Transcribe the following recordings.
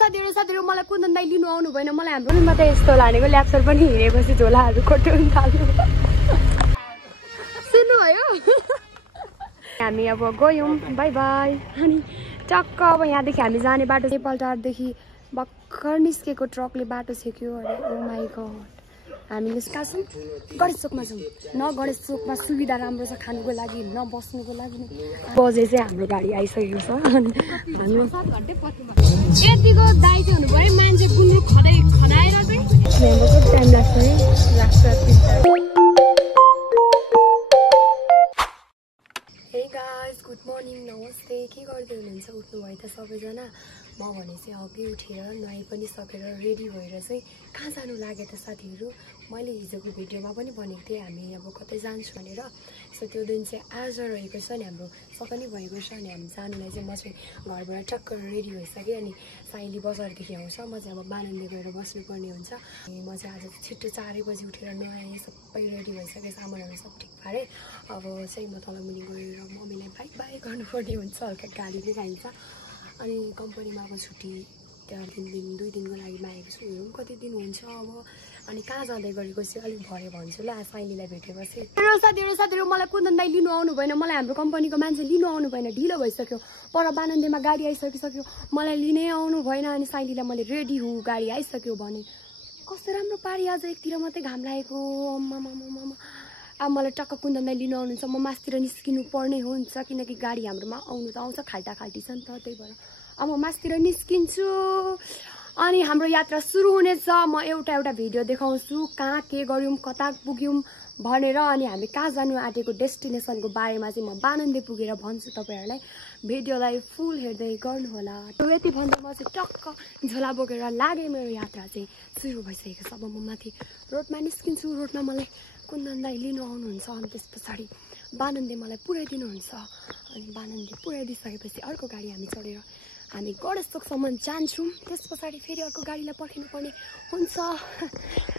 साथीहरु मलाई कुन्दन दाइ लिनु आउनु भएन मलाई हाम्रो नि मात्रै यस्तो लानेको ल्याप्सर पनि हिँडेपछि झोलाहरु खोट्याउन थाल्नु सुन्नु भयो हामी अब गयौं बाइ बाइ अनि टक्क अब यहाँदेखि हामी जाने बाटो नेपालटारदेखि भर्खर निस्केको ट्रकले बाटो छेक्यो अरे ओ माइ गॉड हामीले कहाँ छौँ गणेशचोकमा छौँ न गणेशचोकमा सुविधा राम्रो छ खानुको लागि न बस्नुको लागि बजे चाहिँ हाम्रो गाडी आइसकेको छ अनि हाम्रो 7 घण्टे पत्रुमा यतिको दाइ चाहिँ हुनु भयो मान्छे गुन्द्रुक खनाएर चाहिँ कति टाइम लाग्छ है लाग्छ हे गाइस गुड मर्निङ नमस्ते के गर्दै हुनुहुन्छ उठ्नु भयो त सबैजना म भने चाहिँ अघि उठेर नुहाइ पनि सकेर रेडी भएर चाहिँ कहाँ जानु लाग्यो त साथीहरु मैले हिजोको भिडियोमा पनि भनेको थिएँ हामी अब कतै जान्छु भनेर सो त्यो दिन चाहिँ आज रहेको छ नि हाम्रो सकनी भएको छ नि हामी जानुलाई चाहिँ म चाहिँ घरबाट टक्क रेडी भइसकेँ अनि साइली बजारदेखि आउँछ म चाहिँ अब बानन्दे गएर बस्नुपर्ने हुन्छ अनि म चाहिँ आज छिट्टो 4 बजी उठेर नुहाएँ सबै रेडी भइसकेँ सामानहरू सब ठिक पारेँ अब चाहिँ म तल मुनि गएर मम्मीलाई बाइ बाइ गर्नुपर्ने हुन्छ हल्का गाडी पनि चाहिन्छ अनि कम्पनीमा अब छुट्टी त्यहाँ 2 दिनको लागि मागेको छु हेरौँ कति दिन हुन्छ अब अनि कहाँ जाँदै गरेको चाहिँ अलिक भरे भन्छु ल साइलीलाई भेटेपछि साथीहरु मलाई कुन्दन दाइ लिनु आउनु भएन मलाई हाम्रो कम्पनीको मान्छे लिनु आउनु भएन ढिलो भइसक्यो पर बानन्देमा गाडी आइसकिसक्यो मलाई लिनै आउनु भएन अनि साइलीलाई मैले रेडी हुँ गाडी आइसक्यो भने कस्तो राम्रो पारी आज एकतिर मात्रै घाम लागेको अम्मा अब मलाई टक्क कुन्दन दाइ लिनु आउनुहुन्छ म मासतिर निस्किनु पर्ने हुन्छ किनकि गाडी हाम्रोमा आउनु त आउँछ खाल्टा खाल्टी छ नि त त्यही भएर अब म मासतिर निस्किन्छु अनि हाम्रो यात्रा सुरु हुनेछ म एउटा भिडियो देखाउँछु कहाँ के गर्यौं कता पुग्यौं भनेर अनि हामी कहाँ जानु आँटेको डेस्टिनेसनको बारेमा चाहिँ म बानन्दे पुगेर भन्छु तपाईहरुलाई भिडियोलाई फुल हेर्दै गर्नु होला यति भन्दा म चाहिँ टक्क झोला बोकेर लागे मेरो यात्रा चाहिँ सुरु भइसकेको छ अब म माथि रोडमा निस्किन्छु रोडमा मलाई कुन्दन दाइ लिनु आउनुहुन्छ अनि त्यसपछि बानन्दे मलाई पुर्याइदिनुहुन्छ अनि बानन्दे पुर्याइदिसकेपछि अर्को गाडी हामी चढेर हामी गणेशचोकसम्म जान्छौँ त्यसपछि फेरि अर्को गाडीलाई पर्खिनु पर्ने हुन्छ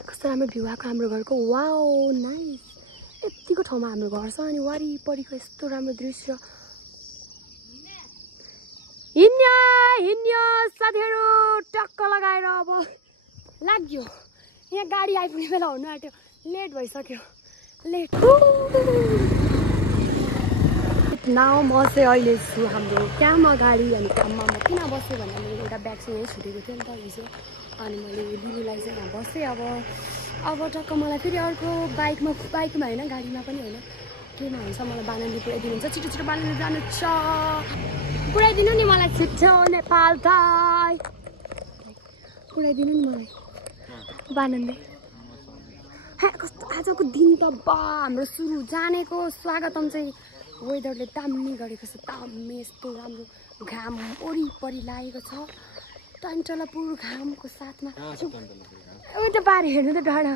कस्तो राम्रो भ्यू आएको हाम्रो घरको वाओ नाइस यतिको ठाउँमा हाम्रो घर छ अनि वरिपरिको यस्तो राम्रो दृश्य हिँड्यो साथीहरु टक्क लगाएर अब लाग्यो यहाँ गाडी आइपुग्ने बेला हुनु आँट्यो लेट भइसक्यो लेट नाउ म चाहिँ अहिले छु हाम्रो क्याम अगाडि अनि क्याममा म किन बसेँ भन्दा मेरो एउटा ब्याग चाहिँ यहीँ छुटेको थियो नि त हिजो अनि मैले दिदीलाई चाहिँ यहाँ बसेँ अब टक्क मलाई फेरि अर्को बाइकमा होइन गाडीमा पनि होइन केमा हुन्छ मलाई बानन्दे पुऱ्याइदिनुहुन्छ छिटो बानन्दे जानु छ पुऱ्याइदिनु नि मलाई छिटो नेपाल दाइ पुऱ्याइदिनु नि मलाई बानन्दे कस्तो आजको दिन त बा हाम्रो सुरु जानेको स्वागतम चाहिँ वेदरले दामी गरेको छ दामी यस्तो राम्रो घाम वरिपरि लागेको छ टन्टलापुर घामको साथमा एउटा पारी हेर्नु त डाँडा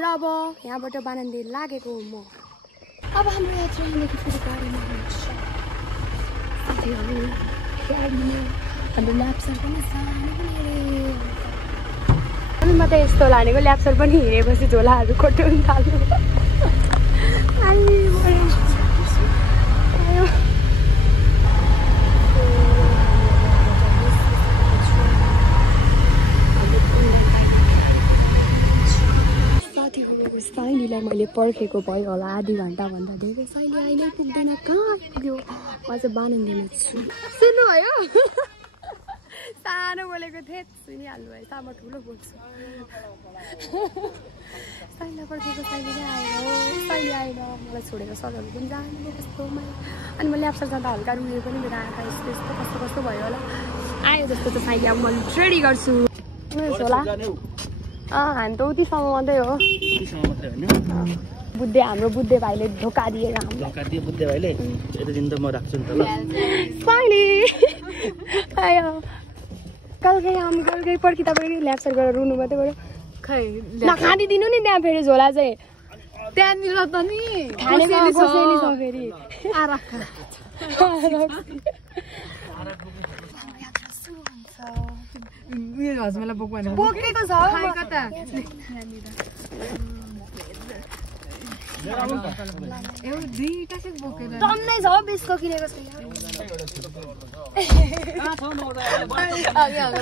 र अब यहाँबाट बानन्दे लागेको म अब हाम्रो यात्रा यहाँदेखि फेरि गाडीमा हुन्छ हाम्रो ल्याप्सर पनि सानो पनि मात्रै यस्तो लानेको ल्याप्सर पनि हिँडेपछि झोलाहरू खोट्याउन थाल्नु साइलीलाई मैले पर्खेको भयो होला आधी घण्टा भन्दा धेरै साइली अहिले पुग्दैन कहाँ पुग्यो म चाहिँ बानन्देमा छु सुन्नुभयो सानो बोलेको थिएँ सुनिहाल्नु भयो सानो ठुलो बोल्छु साइलीलाई पर्खेको साइली आएर मलाई छोडेर सरहरू पनि जानु कस्तो अनि म ल्याप्सर जाँदा हल्का रुयो पनि मेरो आँखा यस्तो कस्तो भयो होला आयो जस्तो त साइली अब म रेडी गर्छु होला हामी त उतिसम्म मात्रै हो बुद्धे हाम्रो बुद्धे भाइले धोका दिएर बुद्धे भाइले यति दिन त म राख्छु नि त ल साइली आयो कलकै पर्खी तपाईँ ल्याप्सर गरेर रुनु मात्रै गयो खै नखाँदिदिनु नि त्यहाँ फेरि झोला चाहिँ त्यहाँनिर त नि खानेमा बसेली छ फेरि मेरो हस्बेन्डलाई बोकेको छ टन्नै छ बिसको किनेको छु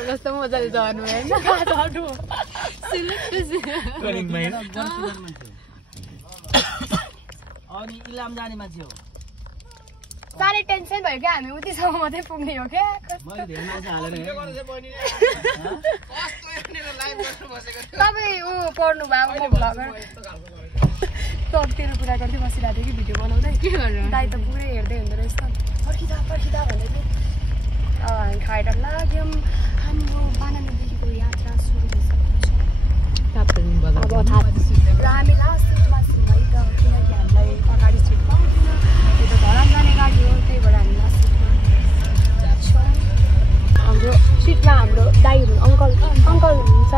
कस्तो मजाले झर्नु अनि इलाम जाने मान्छे हो साह्रै टेन्सन भयो क्या हामी उतिसम्म मात्रै पुग्ने हो क्या मैले धेरै मान्छे हालेर तपाईँ ऊ पढ्नु भएको म भ्लगर तेरो कुरा गर्दै बसिरहेको थिएँ कि भिडियो बनाउँदै के गर्नु दाइ त पुरै हेर्दै हुँदो रहेछ पर्खिँदा पर्खिँदा भन्दै थियो हामी खाएर लाग्यौँ हाम्रो बानानादेखिको यात्रा सुरु भइसकेको छ र हामी लास्ट सिटमा छौँ है त किनकि हामीलाई अगाडि सिट पाउँदैन यो त धरान जाने गाडी हो त्यही भएर हामी लास्ट सिटमा छौँ हाम्रो सिटमा हाम्रो दाइहरू अङ्कल हुनुहुन्छ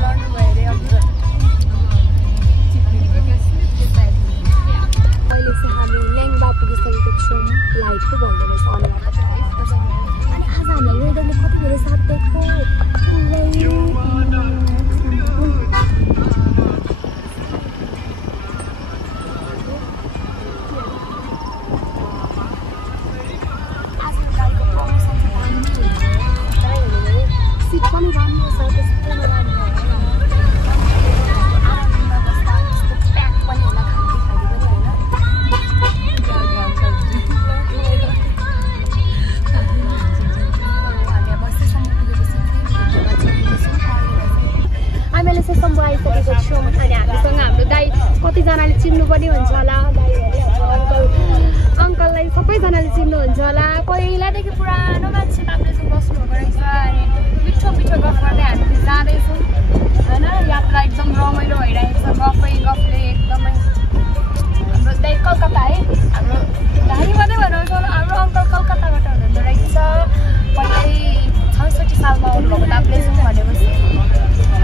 लड्नु भयो अरे अहिले चाहिँ हामी लेङ्बा पुगिसकेको छौँ लाइट पो भन्दो रहेछ अनुहार अनि आज हामीलाई वेदरले कति धेरै साथ दिएको सिट पनि राम्रो छ त्यस्तो नराम्रो प्याक पनि होला खाली पनि होइन हामीले चाहिँ सम्म आइसकेको छौँ अनि हामीसँग हाम्रो दाइ कतिजनाले चिन्नु पनि हुन्छ होला दाइहरूले अङ्कललाई सबैजनाले चिन्नुहुन्छ होला पहिलादेखि पुरानो मान्छे तपाईँसँग बस्नुभएको रहेछ अनि मिठो मिठो गफ गर्दै हामी जाँदैछौँ होइन यात्रा एकदम रमाइलो भइरहेको छ गफले एकदमै हाम्रो दाइ कलकत्ता है हाम्रो दाइ मात्रै भन्नुहुन्छ हाम्रो अङ्कल कलकत्ताबाट हुनुहुँदो रहेछ पहिल्यै 66 सालमा आउनुभएको तपाईँले भनेपछि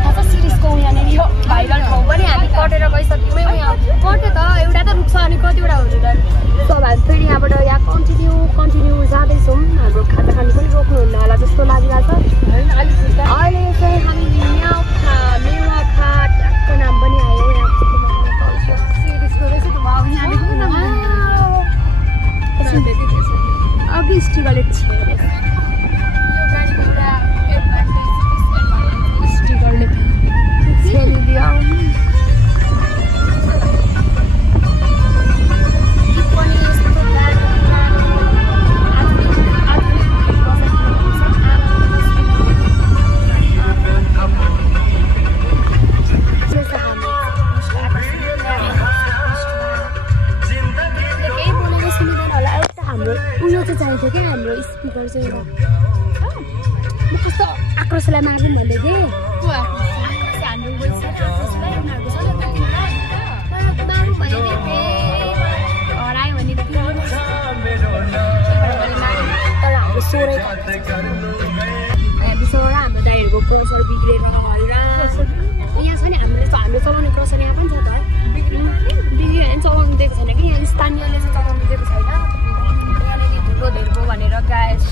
अझ सिरिजको यहाँनिर यो भाइरल ठाउँ पनि हामी कटेर गइसक्यौँ यहाँ कट्यो त एउटा त रुख्छ अनि कतिवटा हुँदैन सो हामी फेरि यहाँबाट यहाँ कन्टिन्यू जाँदैछौँ हाम्रो खाजा खानु पनि रोक्नुहुन्न होला जस्तो लागिरहेको छ अहिले चाहिँ हामी मेवाखा ट्याक्क नाम पनि आयो यहाँ अघि स्टिकरले स्टिकरले छेलिदियो उयो चाहिँ चाहिएको क्या हाम्रो स्पिकर चाहिँ म कस्तो आक्रोशलाई मागौँ भन्दै थिएँ हरायो भने तर हाम्रो सोरै बिचरा हाम्रो दाइहरूको क्रसर बिग्रेर यहाँ छ नि हामीले चलाउने क्रसर यहाँ पनि छ त बिग्रियो भने चलाउनु दिएको छैन कि यहाँ स्थानीयले चाहिँ चलाउनु दिएको छैन धेरको भनेर ग्यास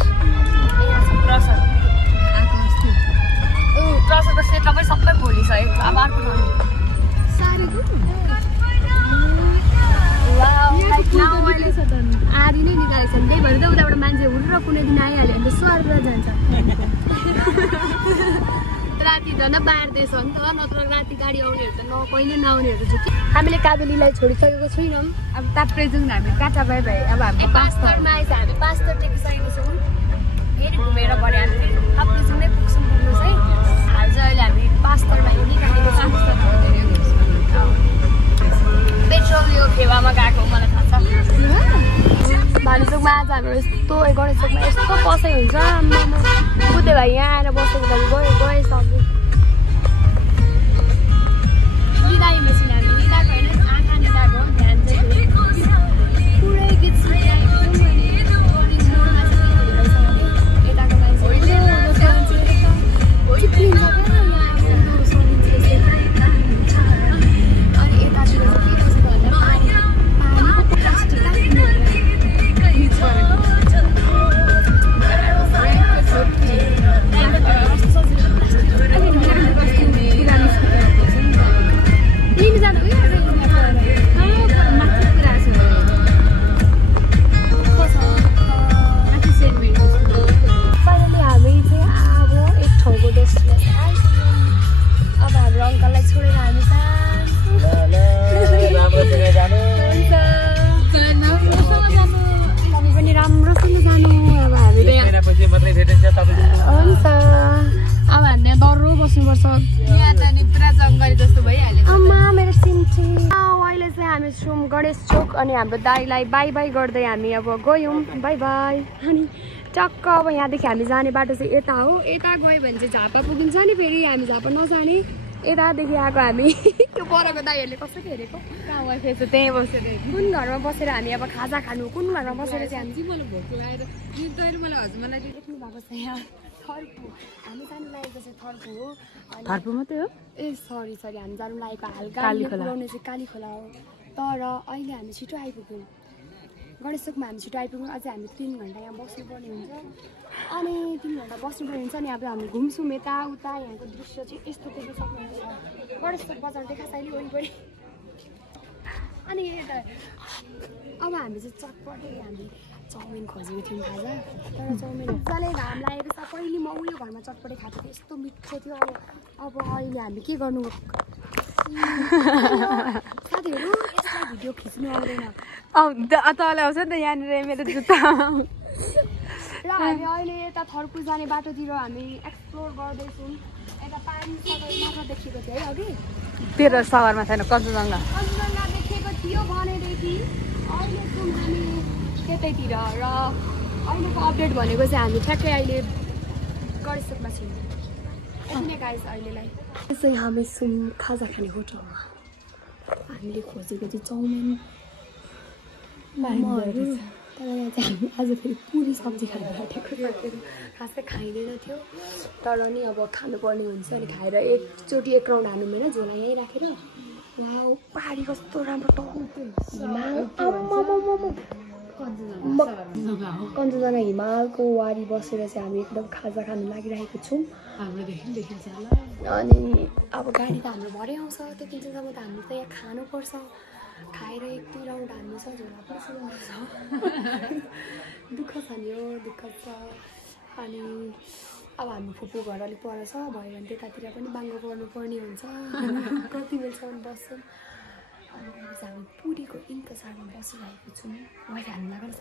क्रसरको सेट पनि सबै खोलिसकेको अब अर्को आरी नै निकालेको छ त्यही भएर त उताबाट मान्छे हुनु कुनै दिन आइहाल्यो भने त स्वर्ग जान्छ राति झन् बार्दैछ नि त नत्र राति गाडी आउनेहरू त कहिले नआउनेहरू चाहिँ हामीले काबेलीलाई छोडिसकेको छैनौँ अब ताप्रेजुङ हामी काटा भए अब हामी पास्तरमा आएछ हामी पास्तर टेकिसकेको छौँ फेरि घुमेर गऱ्यो हामी ताप्रेजुङ नै पुग्छौँ पुग्नु चाहिँ हाल चाहिँ अहिले हामी पास्तरमा हिँडिराखेको छौँ पेट्रोल यो फेवामा गएको मलाई थाहा छ भानुचोकमा आज हाम्रो यस्तो गणेश चोकमा यस्तो पसै हुन्छ बुद्धे भाइ यहाँ आएर बसेको त गइसक्यो लिँदै मेसिन हामी लिँदाको होइन आँखा लिँदाको ध्यान चाहिँ पुरै गीत सुनिरहेको थियौँ अनि मोडमा चाहिँ यताको मान्छे चिप्लिन्छ क्या अनि यतातिर चाहिँ के कस्तो भन्दा पानीको प्लास्टिक पर्छ यहाँ त नि पुरा जङ्गली जस्तो भइहाल्यो आमा मेरो सिन्ची अहिले चाहिँ हामी छौँ गणेश चोक अनि हाम्रो दाइलाई बाई बाई गर्दै हामी अब गयौँ बाई बाई अनि टक्क अब यहाँदेखि हामी जाने बाटो चाहिँ यता हो यता गयो भने चाहिँ झापा पुगिन्छ नि फेरि हामी झापा नजाने यतादेखि आएको हामी त्यो परको दाइहरूले कसरी हेरेको कहाँ वाइफाई छ त्यहीँ बसेर कुन घरमा बसेर हामी अब खाजा खानु कुन घरमा बसेर चाहिँ हामी मलाई भोक लागेर तैँले मलाई हजुरलाई देख्नु भएको छ यहाँ थर्पु हामी जानु लागेको चाहिँ थर्पु हो थर्पु मात्रै हो ए सरी हामी जानु लागेको हालका कालीखोला। पुऱ्याउने चाहिँ कालीखोला हो तर अहिले हामी छिटो आइपुग्यौँ गणेश चोकमा हामी छिटो आइपुग्यौँ अझै हामी 3 घन्टा यहाँ बस्नुपर्ने हुन्छ अनि 3 घन्टा बस्नुपर्ने हुन्छ अनि अब हामी घुम्छौँ यताउता यहाँको दृश्य चाहिँ यस्तो देख्न सक्नुहुन्छ गणेश चोक बजार देखा छैन वरिपरि अनि यता अब हामी चाहिँ चटपटे हामी चाउमिन खोजेको थियौँ खाजा तर चाउमिन मजाले घाम लागेको छ पहिले म उयो घरमा चटपटे खाएको थिएँ यस्तो मिठो थियो अब अहिले हामी के गर्नु साथीहरू यसलाई भिडियो खिच्नु आउँदैन तँलाई आउँछ नि त यहाँनिर मेरो जुत्ता र हामी अहिले यता थर्पु जाने बाटोतिर हामी एक्सप्लोर गर्दैछौँ यता पानी मात्र देखेको थियो है अघि तेरो सवारमा छैन कञ्चनजङ्घा कञ्चनजङ्घा देखेको थियो भनेदेखि अहिले छौँ हामी त्यतैतिर र अहिलेको अपडेट भनेको चाहिँ हामी ठ्याक्कै अहिले गणेश चोकमा छौँ यति नै गाइस अहिलेलाई चाहिँ हामी छौँ खाजा खाने होटलमा हामीले खोजेको चाहिँ चाउमिन मोमोहरू तर यहाँ चाहिँ हामी आज फेरि पुरी सब्जी खानु आँटेको खासै खाइँदैन थियो तर नि अब खानुपर्ने हुन्छ अनि खाएर एकचोटि एक राउन्ड हान्नु होइन झोला यहीँ राखेर वहाँ पहाडी कस्तो राम्रो कञ्चनजङ्घा हिमालको वारी बसेर चाहिँ हामी एकदम खाजा खानु लागिरहेको छौँ अनि अब गाडी त हाम्रो भरै आउँछ त्यतिसम्म त हामीले त यहाँ खानुपर्छ खाएर 1-2 राउन्ड हान्नु छ झोला पनि छ दुःख छ नि हो दुःख छ अनि अब हाम्रो फुपू घर अलिक पर छ भयो भने त्यतातिर पनि बाङ्गो गर्नुपर्ने हुन्छ कति बेलसम्म बस्छौँ अनि हामी पुरीको इन्तजारमा बसिरहेको छौँ वाइ हाल्नु लाग्यो नि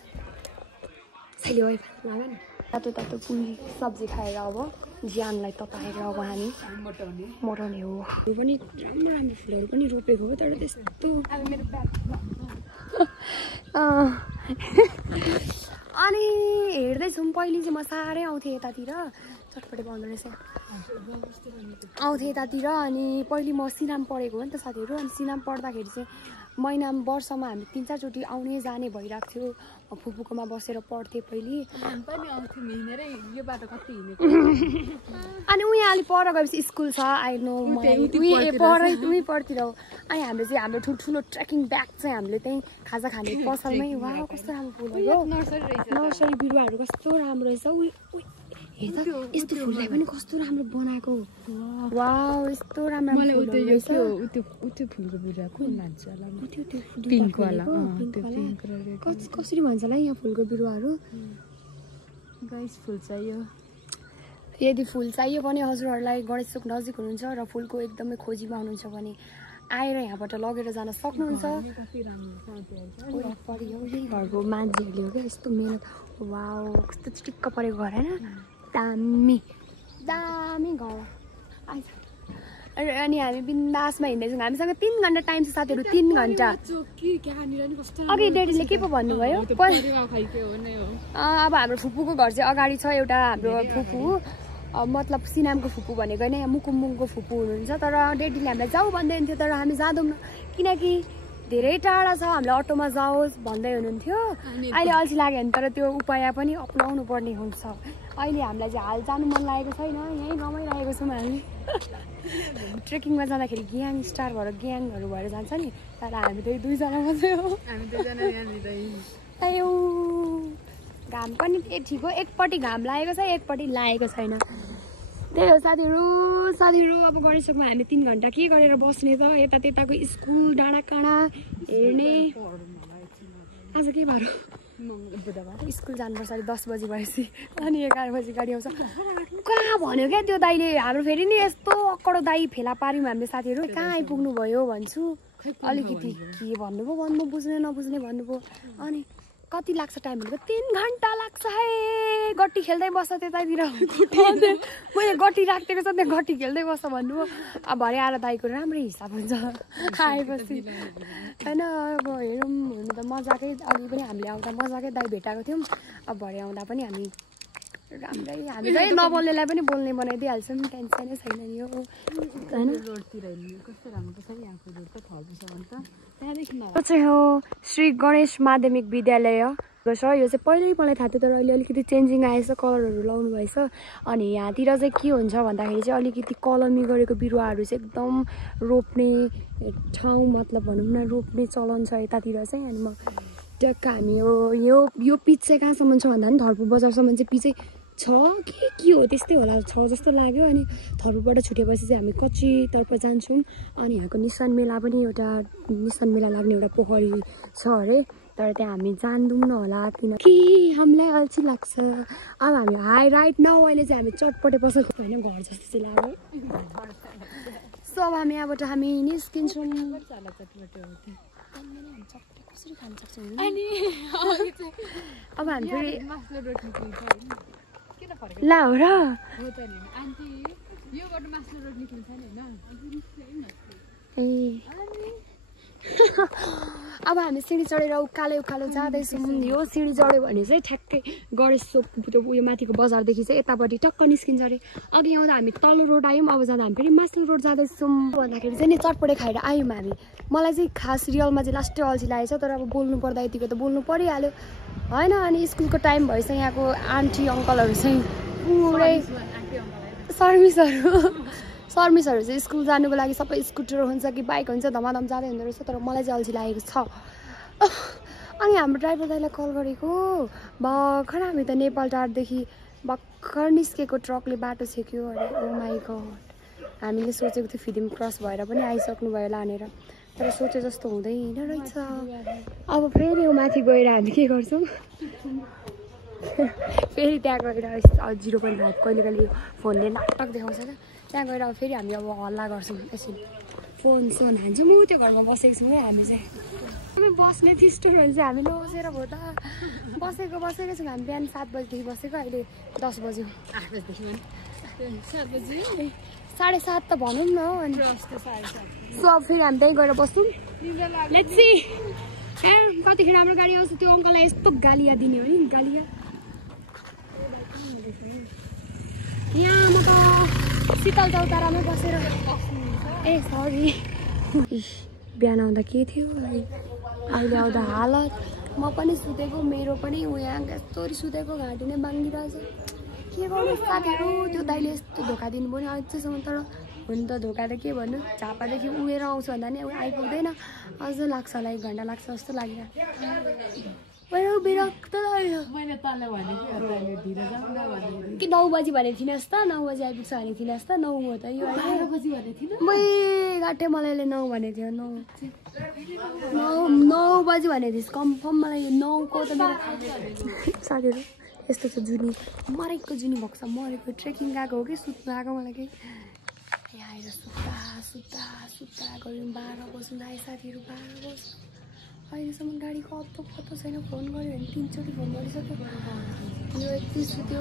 साइले वाइ हाल्नु लाग्यो नि तातो तातो पुरी सब्जी खाएर अब ज्यानलाई तताएर अब हामी मोटाउने हो पनि राम्रो राम्रो फुलहरू पनि रोपेको हो तर त्यस्तो अनि हेर्दैछौँ पहिले चाहिँ म साह्रै आउँथेँ यतातिर चटपटे पाउँदो रहेछ आउँथेँ यतातिर अनि पहिले म सिनाम पढेको हो नि त साथीहरू अनि सिनाम पढ्दाखेरि चाहिँ महिनामा वर्षमा हामी 3-4 चोटि आउने जाने भइरहेको थियो फुपूकोमा बसेर पढ्थेँ पहिले अनि उहाँ अलिक पर गएपछि स्कुल छ आइनो उही परतिर हो अनि हामीले चाहिँ हाम्रो ठुल्ठुलो ट्रेकिङ ब्याग चाहिँ हामीले त्यहीँ खाजा खाने पसलमै वा कस्तो राम्रो फुल हो नर्सरी बिरुवाहरू कस्तो राम्रो रहेछ यस्तो फुललाई पनि कस्तो राम्रो बनाएको वाउ यस्तो राम्रो कसरी भन्छ होला यहाँ फुलको बिरुवाहरू फुल चाहियो यदि फुल चाहियो भने हजुरहरूलाई गणेश चोक नजिक हुनुहुन्छ र फुलको एकदमै खोजीमा हुनुहुन्छ भने आएर यहाँबाट लगेर जान सक्नुहुन्छ यही घरको मान्छेहरूले हो क्या यस्तो मेहनत वाउ कस्तो चिटिक्क परेको घर होइन दामी दामी घर अनि हामी बिन्दासमा हिँड्दैछौँ हामीसँग 3 घन्टा टाइम छ साथीहरू 3 घन्टा अघि ड्याडीले के पो भन्नुभयो अब हाम्रो फुपूको घर चाहिँ अगाडि छ एउटा हाम्रो फुपू मतलब सिनामको फुपू भनेको नै मुकुमुङको फुपू हुनुहुन्छ तर ड्याडीले हामीलाई जाऊ भन्दै हुन्थ्यो तर हामी जाँदैनौँ किनकि धेरै टाढा छ हामीलाई अटोमा जाओस् भन्दै हुनुहुन्थ्यो अहिले अल्छी लाग्यो भने तर त्यो उपाय पनि अपनाउनु पर्ने हुन्छ अहिले हामीलाई चाहिँ हाल जानु मन लागेको छैन यहीँ रमाइरहेको छौँ हामी ट्रेकिङमा जाँदाखेरि ग्याङ स्टार भएर ग्याङहरू भएर जान्छ नि तर हामी त 2 जना मात्रै हो आयो घाम पनि ठिक हो एकपट्टि घाम लागेको छ एकपट्टि लागेको छैन त्यही हो साथीहरू अब गणेश चोकमा हामी 3 घन्टा के गरेर बस्ने त यता त्यताको स्कुल डाँडा काँडा हेर्ने आज के बार स्कुल जानुपर्छ अरे 10 बजी भएपछि अनि 11 बजी गाडी आउँछ कहाँ भन्यो क्या त्यो दाइले हाम्रो फेरि नि यस्तो अक्कडो दाइ फेला पार्यौँ हामीले साथीहरू कहाँ आइपुग्नु भयो भन्छु अलिकति के भन्नुभयो बुझ्ने नबुझ्ने भन्नुभयो अनि कति लाग्छ टाइम भनेको 3 घन्टा लाग्छ है गट्टी खेल्दै बस्छ त्यतातिर मैले गट्टी राखेको छ त्यहाँ गट्टी खेल्दै बस्छ भन्नु अब भरे आएर दाइको राम्रै हिसाब हुन्छ आएपछि होइन अब हेरौँ हुनु त मजाकै अघि पनि हामीले आउँदा मजाकै दाइ भेटाएको थियौँ अब भरे आउँदा पनि हामी राम्रै हामीले नबोल्नेलाई पनि बोल्ने बनाइदिइहाल्छौँ टेन्सनै छैन नि यो होइन यो चाहिँ हो श्री गणेश माध्यमिक विद्यालय छ यो चाहिँ पहिल्यै मलाई थाहा थियो तर अहिले अलिकति चेन्जिङ आएछ कलरहरू लाउनु भएछ अनि यहाँतिर चाहिँ के हुन्छ भन्दाखेरि चाहिँ अलिकति कलमी गरेको बिरुवाहरू चाहिँ एकदम रोप्ने ठाउँ मतलब भनौँ न रोप्ने चलन छ यतातिर चाहिँ अनि म ट्याक्क हामी यो पिच चाहिँ कहाँसम्म छ भन्दा पनि थर्पु बजारसम्म चाहिँ पिचै छ के हो त्यस्तै होला छ जस्तो लाग्यो अनि थर्पुबाट छुटेपछि चाहिँ हामी कच्चीतर्फ जान्छौँ अनि यहाँको निशान मेला पनि एउटा निशान मेला लाग्ने एउटा पोखरी छ अरे तर त्यहाँ हामी जान्दैनौँ न होला किनकि हामीलाई अल्छी लाग्छ अब हामी हाई राइट न अहिले चाहिँ हामी चटपटे बसेको होइन घर जस्तो चाहिँ लाग्यो सो अब हामी यहाँबाट हामी निस्किन्छौँ कसरी खान सक्छौँ अब हामी फेरि ला हो र ए अब हामी सिँढी चढेर उकालो उकालो जाँदैछौँ यो सिँढी चढ्यो भने चाहिँ ठ्याक्कै गणेश चोक त्यो उयो माथिको बजारदेखि चाहिँ यतापट्टि टक्क निस्किन्छ अरे अघि आउँदा हामी तल्लो रोड आयौँ अब जाँदा हामी फेरि माथिल्लो रोड जाँदैछौँ भन्दाखेरि चाहिँ नि चटपटे खाएर आयौँ हामी मलाई चाहिँ खास रियलमा चाहिँ लास्टै अल्छी लागेको छ तर अब बोल्नु पर्दा यतिको त बोल्नु परिहाल्यो होइन अनि स्कुलको टाइम भएछ यहाँको आन्टी अङ्कलहरू चाहिँ पुरै सर्मिसहरू चाहिँ स्कुल जानुको लागि सबै स्कुटर हुन्छ कि बाइक हुन्छ धमाधम जाँदै हुँदो रहेछ तर मलाई चाहिँ अल्छी लागेको छ अनि हाम्रो ड्राइभर दाइलाई कल गरेको भर्खर हामी त नेपाल टारदेखि भर्खर निस्केको ट्रकले बाटो छेक्यो अरे ओ माई गड हामीले सोचेको थियो फिदिम क्रस भएर पनि आइसक्नु भयो लानेर तर सोचे जस्तो हुँदैन रहेछ अब फेरि यो माथि गएर हामी के गर्छौँ फेरि त्यहाँ गएर 0.5 कहिले कहिले फोनले नाटक देखाउँछ क्या त्यहाँ गएर अब फेरि हामी अब हल्ला गर्छौँ यसरी फोन हान्छौँ म त्यो घरमा बसेको छौँ है हामी चाहिँ हामी बस्ने थिस्टोहरू चाहिँ हामी नबसेर भयो त बसेको छौँ हामी बिहान 7 बजीदेखि बसेको अहिले 10 बज्यो 8 बजीदेखि 7:30 त भनौँ न अनि सो अब फेरि हामी त्यहीँ गएर बस्छौँ लेट्स सी कतिखेर हाम्रो गाडी आउँछ त्यो अङ्कललाई यस्तो गालिया दिने हो नि गालिया यहाँ म त शीतल चौतारामै बसेर ए सरी बिहान आउँदा के थियो अहिले आउँदा हालत म पनि सुतेको मेरो पनि यहाँ यस्तोरी सुतेको घाँटी नै बाङ्गिरहेछ के गर्नु साथीहरू त्यो दाइले यस्तो धोका दिनुभयो नि अझैसम्म तर हुनु त धोका त के भन्नु झापादेखि उडेर आउँछ भन्दा नि आइपुग्दैन अझ लाग्छ होला 1 घन्टा लाग्छ जस्तो लाग्यो बिरक्त लाग्यो कि 9 बजी भनेको थिइनस् त 9 बजी आइपुग्छ भनेको थिइनस् त 9 हो त यो 12 बजी भनेको थिइनँ मै गाँटे मलाई 9 भनेको थियो 9 बजी भनेको थिइस् कन्फर्म मलाई 9 को त मेरो साथीहरू यस्तो छ जुनी मरेको जुनी भएको छ मरेको ट्रेकिङ गएको हो कि सुत्नु आएको मलाई केही यहाँ आएर सुत्ता गऱ्यौँ 12 बज्नु आयो साथीहरू 12 बज्नु अहिलेसम्म गाडीको पत्तो छैन फोन गऱ्यो भने 3 चोटि फोन गरिसक्यो यो यति सुत्यो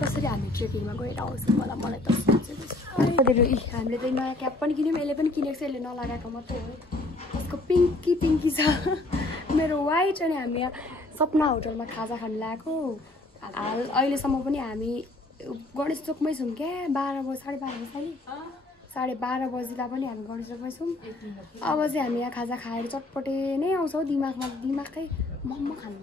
कसरी हामी ट्रेकिङमा गएर आउँछौँ मलाई त साथीहरू हामीले त नयाँ क्याप पनि किन्यौँ यसले पनि किनेको छ यसले नलगाएको मात्रै हो यसको पिङ्की छ मेरो वाइट अनि हामी यहाँ सपना होटलमा खाजा खानु लगाएको अहिलेसम्म पनि हामी गणेश चोकमै छौँ क्या 12 बजी 12:30 बजी 12:30 बजीदा पनि हामी गणेश चोकमै छौँ अब चाहिँ हामी यहाँ खाजा खाएर चटपटे नै आउँछ हौ दिमागकै मोमो खानु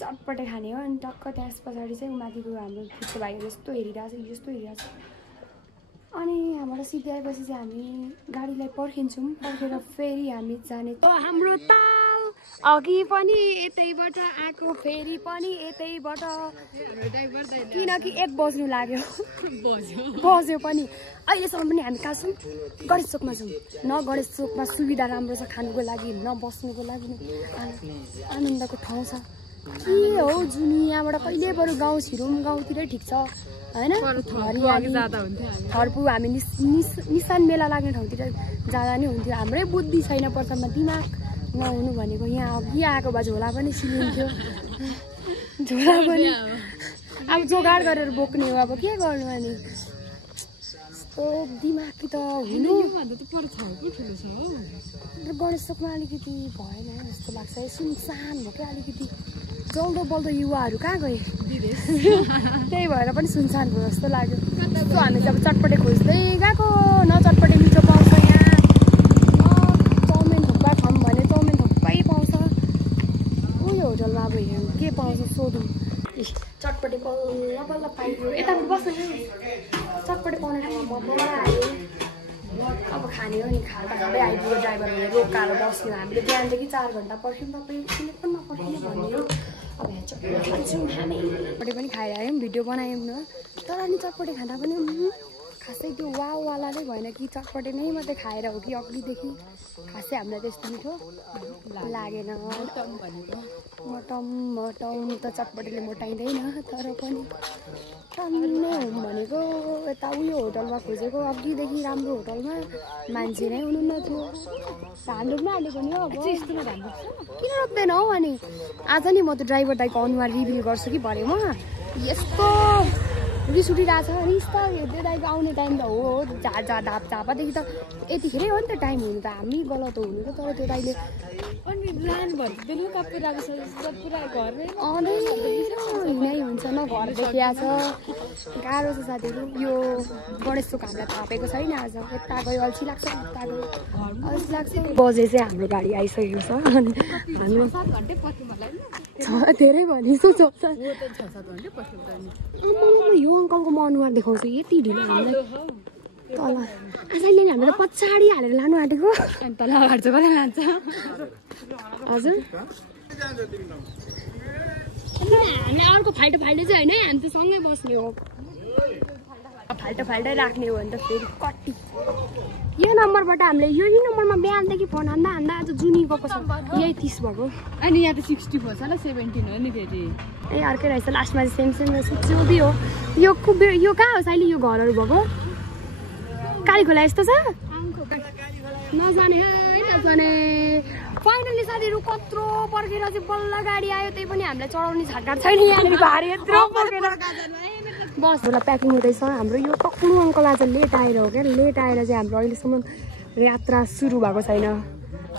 चटपटे खाने हो अनि टक्क त्यस पछाडि चाहिँ माथिको हाम्रो फुच्चे भाइहरू यस्तो हेरिरहेको छ अनि हाम्रो सिधै आएपछि चाहिँ हामी गाडीलाई पर्खिन्छौँ पर्खेर फेरि हामी जाने हाम्रो ताल अघि पनि यतैबाट आएको फेरि पनि यतैबाट किनकि 1 बज्नु लाग्यो बज्यो पनि अहिलेसम्म पनि हामी कहाँ छौँ गणेश चोकमा छौँ न गणेश चोकमा सुविधा राम्रो छ खानुको लागि न बस्नुको लागि आनन्दको ठाउँ छ के हो जुनी यहाँबाट कहिले बरु गाउँ छिरौँ गाउँतिरै ठिक छ होइन थर्पु हामी निशान मेला लाग्ने ठाउँतिर जाँदा नि हुन्थ्यो हाम्रै बुद्धि छैन प्रथममा दिमाग नहुनु भनेको यहाँ अघि आएको भए झोला पनि सिलिन्थ्यो झोला पनि अब जोगाड गरेर बोक्ने हो अब के गर्नु अनि यस्तो दिमाग कि त हुनु गणेश चोकमा अलिकति भएन जस्तो लाग्छ सुनसान भयो क्या अलिकति जल्दो बल्दो युवाहरू कहाँ गए त्यही भएर पनि सुनसान भयो जस्तो लाग्यो सो हामी चाहिँ अब चटपटे खोज्दै गएको न चटपटे मिठो पाउँछ यहाँ न चाउमिन थुक्पा खाऊँ भने चाउमिन थुक्पै पाउँछ उयो होटलमा अब हेरौँ के पाउँछ सोधौँ चटपटे बल्ल बल्ल पाइयो यताबाट बस्नु चटपटे पाउने ठाउँमा मजा आयो अब खाने हो नि खाँदा खाँदै आइपुग्यो ड्राइभर भने रोकाएर बस्यो हामीले बिहानदेखि 4 घन्टा पर्ख्यौँ तपाईँ किन पनि नपर्खिनु भन्यो अब यहाँ चटपटे खान्छौँ हामी चटपटे पनि खाएर आयौँ भिडियो बनायौँ न तर अनि चटपटे खाँदा पनि खासै त्यो वाउवाला नै भएन कि चटपटे नै मात्रै खाएर हो कि अघिदेखि खासै हामीलाई त्यस्तो मिठो लागेन मोटाउनु त चटपटेले मोटाइँदैन तर पनि टम्मै हो भनेको यता उयो होटलमा खोजेको अघिदेखि राम्रो होटलमा मान्छे नै हुनुहुन्न थियो हाम्रो पनि हालेको नि हो अब यस्तोमा राम्रो किन रोक्दैन हौ अनि आज नि म त ड्राइभर दाइको अनुहार रिभिल गर्छु कि भरे म यस्तो रिस उठिरहेको छ रिस त हेर्दै दाइको आउने टाइम त हो झापादेखि त यतिखेरै हो नि त टाइम हुनु त हामी गलत हो हुनु त तर त्यो दाइले अनि लान भन्दैन कपिरहेको छ पुरा घरमै हिँडाइ हुन्छ न घर देखिया छ गाह्रो छ साथीहरू यो गणेश चोक हामीलाई थापेको छैन आज यता गयो अल्छी लाग्छ उता गयो अल्छी लाग्छ बजे चाहिँ हाम्रो गाडी आइसकेको छ अनि हाम्रो 7 घन्टै पर्खौँ मलाई धेरै भनिसो यो त 6-7 घन्टै पर्खौँ त यो अङ्कलको म अनुहार देखाउँछु यति ढिलो हामीले तल आजले हामीले पछाडि हालेर लानु आँटेको अनि तल अगाडि चाहिँ कसले लान्छ हजुर हामी अर्को फाल्टो चाहिँ होइन हामी त सँगै बस्ने हो फाल्टै राख्ने हो भने त फेरि कति यो नम्बरबाट हामीले यही नम्बरमा बिहानदेखि फोन हान्दा आज जुनी गएको छ यही 30 भएको अनि यहाँ त 64 छ ल 17 हो नि फेरि ए अर्कै रहेछ लास्टमा चाहिँ सेम रहेछ जो भी हो यो कहाँ हो साइली यो घरहरू भएको काली खोला यस्तो छ नजाने है नजाने फाइनली साथीहरू कत्रो पर्खेर चाहिँ बल्ल गाडी आयो त्यही पनि हामीलाई चढाउने छाटघाट छैन यहाँनिर भारी यत्रो पर्खेर बस होला प्याकिङ हुँदैछ हाम्रो यो टक्नु अङ्कल आज लेट आएर हो क्या लेट आएर चाहिँ हाम्रो अहिलेसम्म यात्रा सुरु भएको छैन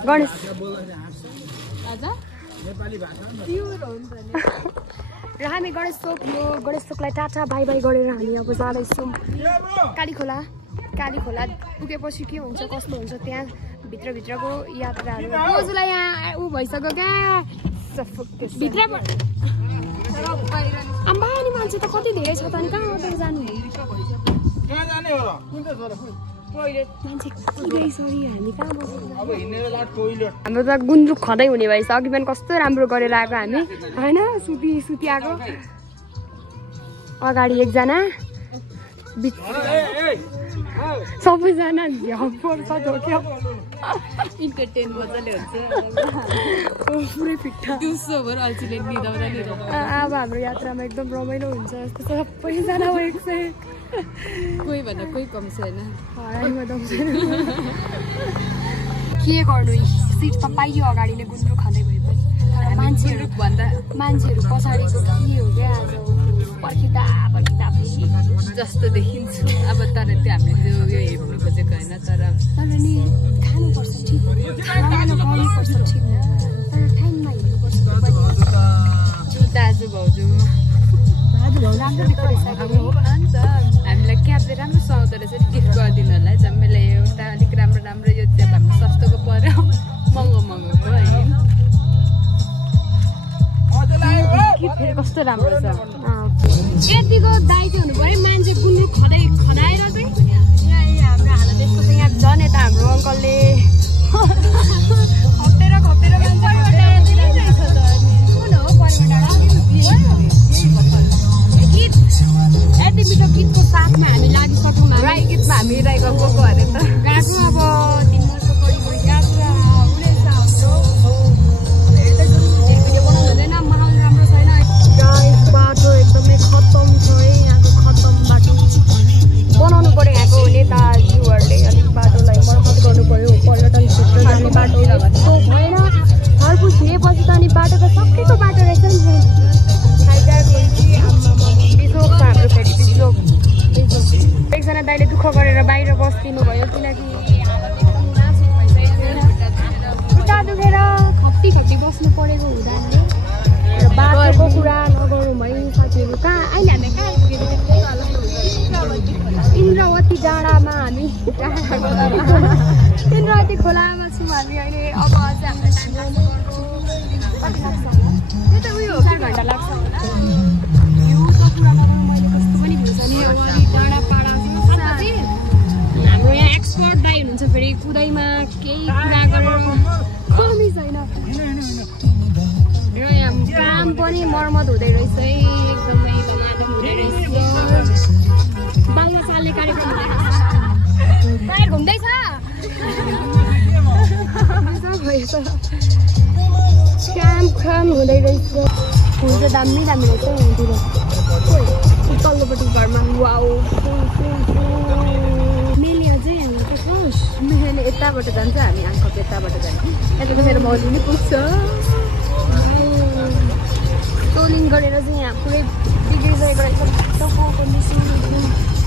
गणेश र हामी गणेश चोकलाई टाटा बाई बाई गरेर हामी अब जाँदैछौँ काली खोला पुगेपछि के हुन्छ कस्तो हुन्छ त्यहाँ भित्रको यात्राहरू बोजूलाई यहाँ ऊ भइसक्यो क्या भित्रबाट अम्बानी मान्छे त कति धेरै छ त अनि कहाँ मात्र जानु हाम्रो त गुन्द्रुक खँदै हुने भएछ अघि पनि कस्तो राम्रो गरेर आएको हामी होइन सुती आएको अगाडि एकजना सबैजना पर्छ इन्टरटेन मजाले हुन्छ पुरै फिट्टा दिउँसोभर अल्छीले निदाउँदा अब हाम्रो यात्रामा एकदम रमाइलो हुन्छ जस्तो सबैजना कोही भन्दा कोही कम छैन के गर्नु सिट त पाइयो अगाडिले गुन्द्रुक खाँदै भए पनि मान्छेहरू पछाडिको के हो क्या आज पर्खिँदा जस्तो देखिन्छु अब तर त्यो हामीले यो हेर्नु खोजेको होइन तर नि खानुपर्छ ठिक गर्नुपर्छ ठिक तर टाइममा हिँड्नुपर्छ दाजु भाउजू राम्रो अन्त हामीलाई क्याबले राम्रो सुहाउँदो रहेछ गिफ्ट गरिदिनु होला जम्मैले एउटा अलिक राम्रो यो चाहिँ हाम्रो सस्तोको पर्यो महँगोको होइन फेरि कस्तो राम्रो छ यतिको दाइ चाहिँ हुनु पऱ्यो मान्छे गुन्द्रुक खनाएर चाहिँ यहाँ हाम्रो हालत यस्तो छ यहाँ झन् यता हाम्रो अङ्कलले खपेर मान्छे यति मिठो गीतको साथमा हामी लागिसक्यौँ राई गीतमा हामी राईको गएको अरे त गाँसमा अब 3 वर्ष पढी गाँस हुनेछ हाम्रो भिडियो बनाउनु हुँदैन माहौल राम्रो बाटो त सबैको बाटो रहेछ नि बिजोक छ हाम्रो फेरि बिजोक एकजना दाइले दुःख गरेर बाहिर बस्दिनु भयो किनकि खुट्टा दुखेर खप्टी बस्नु परेको हुँदैन बाटोको कुरा नगरौँ है साथीहरू कहाँ अहिले हामी कहाँ इन्द्रवती डाँडामा हामी इन्द्रवती खोलामा छौँ हामी अहिले अब अझै हामीलाई कति लाग्छ त्यो त उयो 4 घन्टा लाग्छ होला भ्यूको कुरा गर्नु मैले कस्तो पनि भ्यू छ नि डाँडापाडा हाम्रो यहाँ एक्सपर्ट दाइ हुनुहुन्छ फेरि कुदैमा केही कुरा गरेर कमी छैन र यहाँ काम पनि मर्मत हुँदै रहेछ है एकदमै धमाधम हुँदै रहेछ बालमा चाल्ने कार्यक्रम टायर घुम्दैछ काम हुँदै रहेछ फुल चाहिँ दामी दामी रहेछ यहाँतिर तल्लोपट्टि घरमा वाउ मेलिया चाहिँ हाम्रो त खोस मेले यताबाट जान्छ हामी आङ्कप यताबाट जान्छ यता मेरो मौली पनि पुग्छ टोलिङ गरेर चाहिँ यहाँ पुरै बिग्रिसकेको रहेछ कन्डिसन